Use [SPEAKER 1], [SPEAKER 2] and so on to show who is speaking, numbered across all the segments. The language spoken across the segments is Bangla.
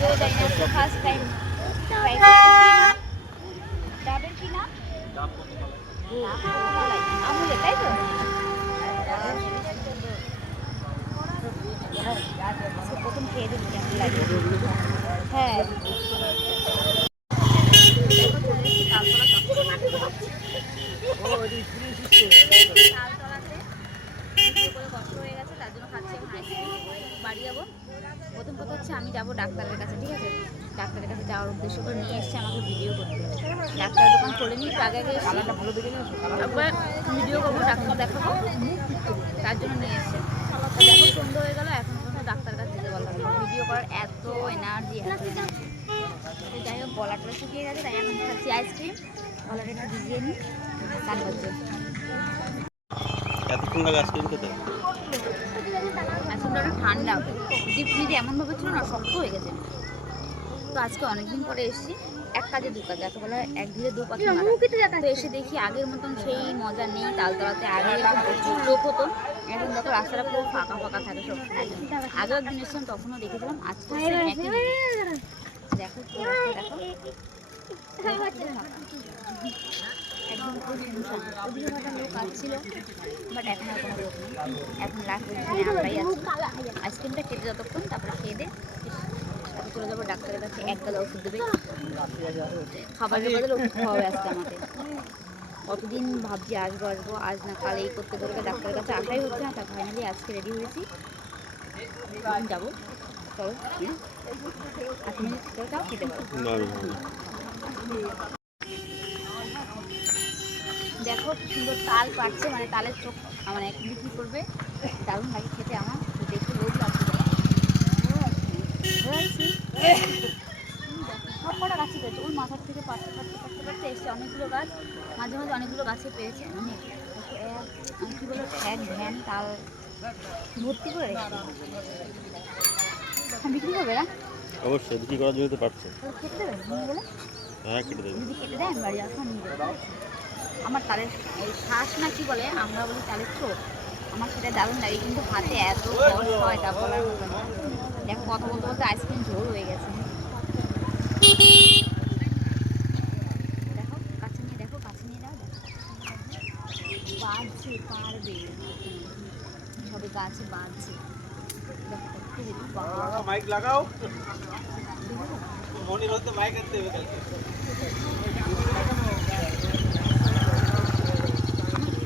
[SPEAKER 1] নিজেও জানি না তো ফার্স্ট টাইম ট্রাই ডাবের কি না আমুলে তাই তো প্রথম খেয়ে কেমন হ্যাঁ তালতলাতে ভিডিও করে কষ্ট হয়ে গেছে তার জন্য খাচ্ছি। এখন আইসক্রিম বাড়ি যাব। প্রথম কথা হচ্ছে আমি যাব ডাক্তারের কাছে ঠিক আছে? ডাক্তারের কাছে যাওয়ার উদ্দেশ্য করে নিয়ে এসছে আমাকে ভিডিও করতে। ডাক্তারের দোকান খোলেনি একটু আগে আগে এসেছি। ভিডিও করব ডাক্তার দেখাবো। তার জন্য নিয়ে এসছে। দেখো সন্ধ্যা হয়ে গেল এখন পর্যন্ত ডাক্তার কাছে যেতে পারলাম ভিডিও করার এত এনার্জি যাই হোক গলাটা শুকিয়ে গেছে তাই এখন খাচ্ছি আইসক্রিম গলাটা একটু ভিজিয়ে নিই গান বাজছে
[SPEAKER 2] এতক্ষণ লাগে আইসক্রিম খেতে?
[SPEAKER 1] আইসক্রিমটা অনেক ঠান্ডা। ডিপ ফ্রিজে এমনভাবে ছিল না শক্ত হয়ে গেছে। তো আজকে অনেকদিন পরে এসেছি এক কাজে দু কাজে এত বলা এক ধীরে দু পাখি তো এসে দেখি আগের মতন সেই মজা নেই তালতলাতে আগে প্রচুর লোক হতো। এখন দেখো রাস্তাটা পুরো ফাঁকা ফাঁকা থাকে সব আগে একদিন এসেছিলাম তখনও দেখেছিলাম আজকে same একই জিনিস। দেখো দেখো। একদম লোক আসছিল বাট এখন আর কোনো লোক নেই এখন লাস্ট পজিশনে আমরাই আছি আইসক্রিমটা খেতে যতক্ষণ তারপরে খেয়ে দে তারপরে চলে যাব ডাক্তারের কাছে এক গাদা ওষুধ দেবে খাবারের বদলে ওষুধ খাওয়াবে আজকে আমাকে কতদিন ভাবছি আসব আসব আজ না কাল এই করতে করতে ডাক্তারের কাছে আসাই হচ্ছে না তা ফাইনালি আজকে রেডি হয়েছি। যাব। চলো। মিনিট খেতে পারো। দেখো কি সুন্দর তাল পাচ্ছে মানে তালের চোখ মানে বিক্রি করবে দারুণ লাগে খেতে আমার দেখে লোভ লাগছে সব কটা গাছে পেয়েছে ওই মাথার থেকে পাড়তে পাড়তে পাড়তে পাড়তে এসছে অনেকগুলো গাছ মাঝে মাঝে অনেকগুলো গাছে পেয়েছে। আমি কী বলো এক ভ্যান তাল ভর্তি করে বিক্রি করবে না?
[SPEAKER 2] অবশ্যই বিক্রি করার জন্য তো পারছে
[SPEAKER 1] খেতে দেবে গেলে
[SPEAKER 2] হ্যাঁ কেটে দেবে।
[SPEAKER 1] যদি কেটে দেয় আমি বাড়ি আসব আমার তালের এই শ্বাস না কি বলে? আমরা বলি তালের চোখ আমার সেটা দারুণ লাগে কিন্তু হাতে এত কষ্ট হয় তা বলার মতো না। দেখো কথা বলতে বলতে আইসক্রিম ঝোল হয়ে গেছে। দেখো কাছে নিয়ে দেখো কাছে নিয়ে দাও দেখো বাঁধছে পারবে। সবে গাছে বাঁধছে। দেখো
[SPEAKER 2] মাইক লাগাও।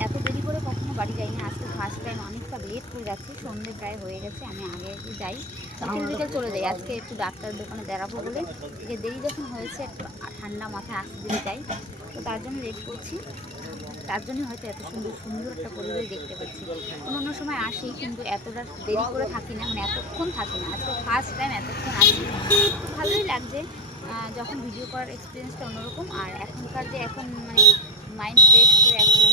[SPEAKER 1] এত দেরি করে কখনো বাড়ি যাই না আজকে ফার্স্ট টাইম অনেকটা লেট করে যাচ্ছি, সন্ধে প্রায় হয়ে গেছে, আমি আগে আগে যাই। বিকেল বিকেল চলে যাই, আজকে একটু ডাক্তারের দোকানে দেখাবো বলে। যে দেরি যখন হয়েছে, একটু ঠান্ডা মাথায় আসতে দিতে যাই, তো তার জন্য লেট করছি। তার জন্য হয়তো এত সুন্দর সুন্দর একটা পরিবেশ দেখতে পাচ্ছি। অন্য অন্য সময় আসি, কিন্তু এতটা দেরি করে থাকি না মানে এতক্ষণ থাকি না, আজকে ফার্স্ট টাইম এতক্ষণ আসি। লাগছে যখন ভিডিও করার এক্সপিরিয়েন্সটা অন্যরকম। আর এখনকার যে এখন মানে মাইন্ড ফ্রেশ করে এখন